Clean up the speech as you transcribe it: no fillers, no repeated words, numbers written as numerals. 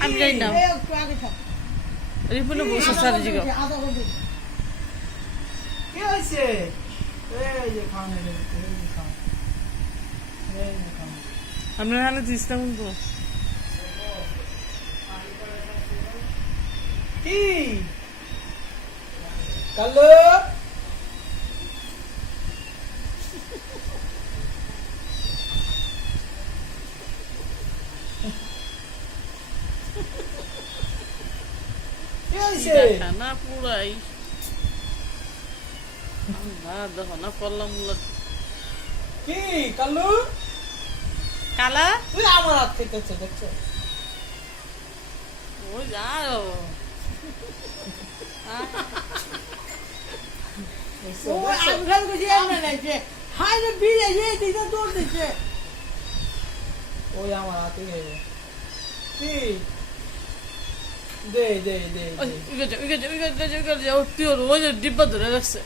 আমি যাই না রিপুনে বসে স্যার জিগো কি হয়েছে এই যে খান এই যে খান এই যে খান আমরা হানে দিস্তাম তো কি কালো কি হয়েছে খানা পুরাই না দেখো না পড়লাম কি কালু কালা তুই আমার হাত খেতেছে দেখছো ও যাও দেখছো, ও দেখছো? আঙ্কেল को ये मैंने जे हाय ने भी ये दिखा तोड़ दीजिए ওই আমার হাতে গেছে কি দে দে দে দে উইকে যা তুই ওর ওই যে ডিব্বা ধরে রাখছে